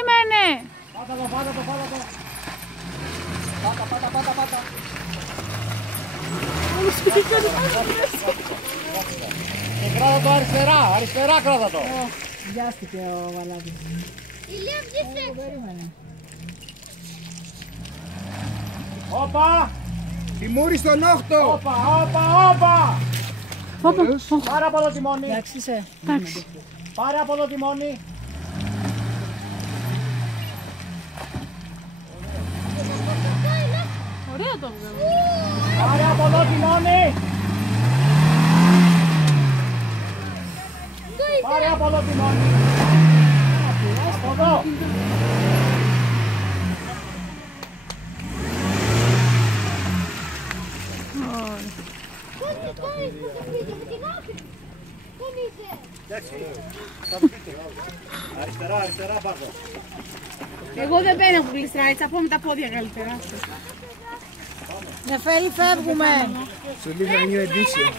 Περίμενε! Πάτα το, πάτα το, πάτα το. Πάτα. Κράτα το αριστερά κράτα το. Βιάστηκε ο Βαλάδης. Ηλία, βγήσε! Περίμενε. Όπα! Τιμούρη στον όχτο! Όπα! Πάρε από το τιμόνι. Εντάξει είσαι. Εντάξει. Πάρε από το τιμόνι. Ωραία το βγάλω. Πάρε από το τιμόνι. Πάρε από το τιμόνι. Από εδώ. Αριστερά πάρε. Εγώ δεν παίρνω από γλιστρά, έτσι θα πω με τα πόδια καλύτερα. Νεφέρη, φεύγουμε. Σε λίγα new edition.